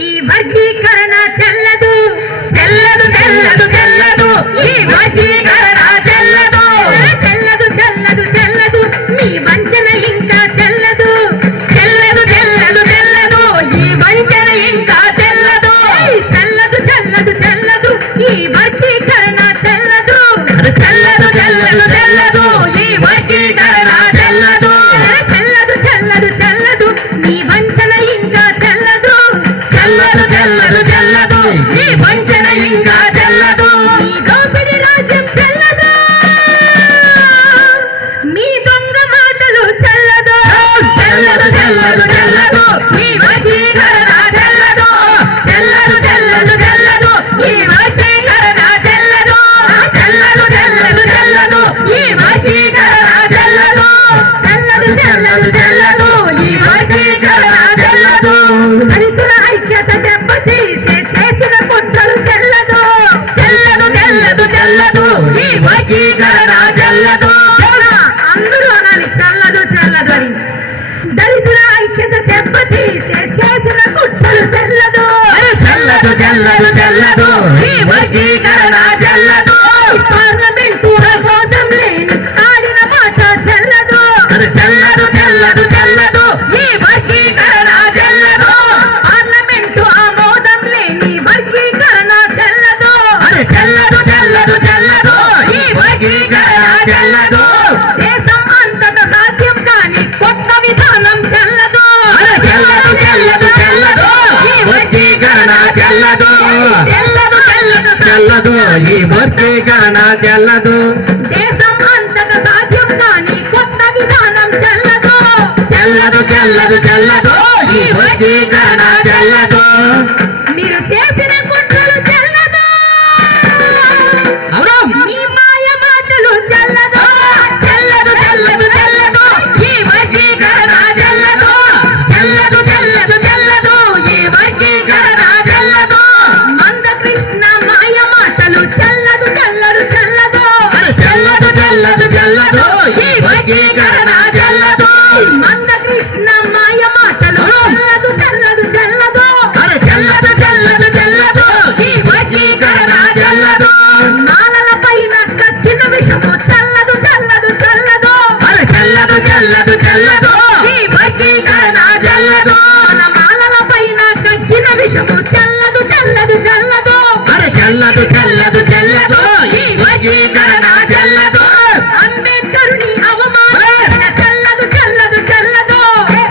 ఈ వర్గీకరణ చెల్లదు చెల్లదు చెల్లదు చెల్లదు ఈ వర్గీకరణ చెల్లదు చెల్లదు చెల్లదు చెల్లదు మీ వంచన ఇంకా చెల్లదు చెల్లదు చెల్లదు చెల్లదు ఈ వంచన ఇంకా చెల్లదు చెల్లదు చెల్లదు చెల్లదు ఈ వర్గీకరణ చెల్లదు చెల్లదు చెల్లదు చెల్లదు ఈ వర్గీకరణ చెల్లదు చెల్లదు చెల్లదు చెల్లదు మీ వంచన ఇంకా చెల్లదు చెల్లదు చెల్లదు చెల్లదు ఈ వంచన ఇంకా చెల్లదు మీ దోపిడి రాజ్యం చెల్లదు మీ దొంగ మాటలు చెల్లదు చెల్లదు చెల్లదు చెల్లదు ఈ వర్గీకరణ చెల్లదు చెల్లదు చెల్లదు చెల్లదు ఈ వర్గీకరణ చెల్లదు చెల్లదు చెల్లదు చెల్లదు ఈ వర్గీకరణ చెల్లదు చెల్లదు చెల్లదు చెల్లదు ఈ వర్గీకరణ చెల్లదు దళితుల ఐక్యత దెబ్బతీసే చేసిన కుట్రలు చెల్లదు చెల్లదు చెల్లదు చెల్లదు ఈ వర్గీకరణ చెల్లదు అందరూ అనాలి చెల్లదు చెల్లదు అని దళితుల ఐక్యత దెబ్బతీసే చేసిన కుట్రలు చెల్లదు చెల్లదు చెల్లదు చెల్లదు ఈ వర్గీకరణ చెల్లదు పార్లమెంటు హోదం లేని ఆడిన మాట చెల్లదు చెల్లదు చెల్లదు చెల్లదు ఈ వర్గీకరణ చెల్లదు పార్లమెంటు ఆమోదం లేని వర్గీకరణ చెల్లదు చెల్లదు చెల్లదు చెల్లదు ఈ వర్గీకరణ చెల్లదు దేశం అంతటా సాధ్యం కాని కొత్త విధానం చెల్లదు చెల్లదు చెల్లదు చెల్లదు ఈ వర్గీకరణ చెల్లదు చెల్లదు చెల్లదు చెల్లదు ఈ వర్గీకరణ చెల్లదు దేశం అంతటా సాధ్యం కాని కొత్త విధానం చెల్లదు చెల్లదు చెల్లదు చెల్లదు ఈ వర్గీకరణ చెల్లదు మీరు చేసిన కుట్రలు చెల్లదు మీ మాయ మాటలు చెల్లదు చెల్లదు చెల్లదు చెల్లదు ఈ వర్గీకరణ చెల్లదు చెల్లదు చెల్లదు చెల్లదు ఈ వర్గీకరణ చెల్లదు మందకృష్ణ మాయ మాటలు చెల్లదు చెల్లదు చెల్లదు చెల్లదు చెల్లదు చెల్లదు ఈ వర్గీకరణ చెల్లదు మందకృష్ణ మాయ మాటలు చెల్లదు చెల్లదు చెల్లదు చెల్లదు చెల్లదు చెల్లదు ఈ వర్గీకరణ చెల్లదు మాలల పైన కక్కిన విషము చెల్లదు చెల్లదు చెల్లదు చెల్లదు చెల్లదు చెల్లదు ఈ వర్గీకరణ చెల్లదు మన మాలల పైన కక్కిన విషము చెల్లదు చెల్లదు చెల్లదు చెల్లదు చెల్లదు చెల్లదు ఈ వర్గీకరణ చెల్లదు అంబేద్కరుని అవమానించిన చెల్లదు చెల్లదు చెల్లదు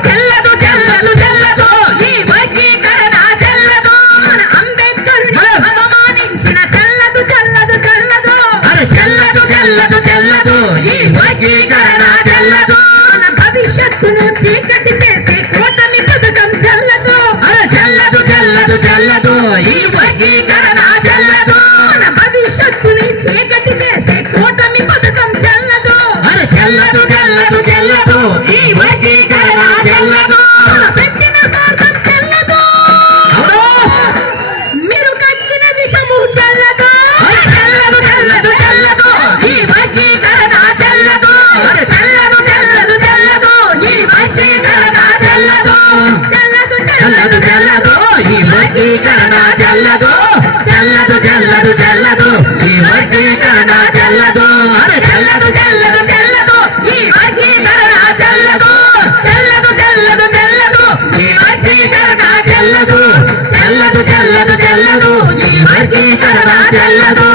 చెల్లదు చెల్లదు చెల్లదు ఈ వర్గీకరణ చెల్లదు మన అంబేద్కరుని అవమానించిన చెల్లదు చెల్లదు చెల్లదు చెల్లదు చెల్లదు చెల్లదు ఈ వర్గీకరణ చెల్లదు మన భవిష్యత్తును చీకటి చేసే కూటమి పథకం చెల్లదు చెల్లదు చెల్లదు చెల్లదు ఈ వర్గీకరణ చెల్లదు మన భవిష్యత్తుని చీకటి చేసే కూటమి పథకం చెల్లదు చెల్లదు చెల్లదు చెల్లదు ఈ వర్గీకరణ చెల్లదు పెట్టిన స్వార్థం చెల్లదు మీరు కక్కిన విషము చెల్లదు చెల్లదు చెల్లదు చెల్లదు ఈ వర్గీకరణ చెల్లదు చెల్లదు చెల్లదు చెల్లదు ఈ వర్గీకరణ చెల్లదు చెల్లదు చెల్లదు చెల్లదు ఈ వర్గీకరణ చెల్లదు చెల్లదు చెల్లదు చెల్లదు ఈ వర్గీకరణ చెల్లదు చెల్లదు చెల్లదు చెల్లదు ఈ వర్గీకరణ చెల్లదు చెల్లదు చెల్లదు చెల్లదు ఈ వర్గీకరణ చెల్లదు చెల్లదు చెల్లదు చెల్లదు ఈ వర్గీకరణ చెల్లదు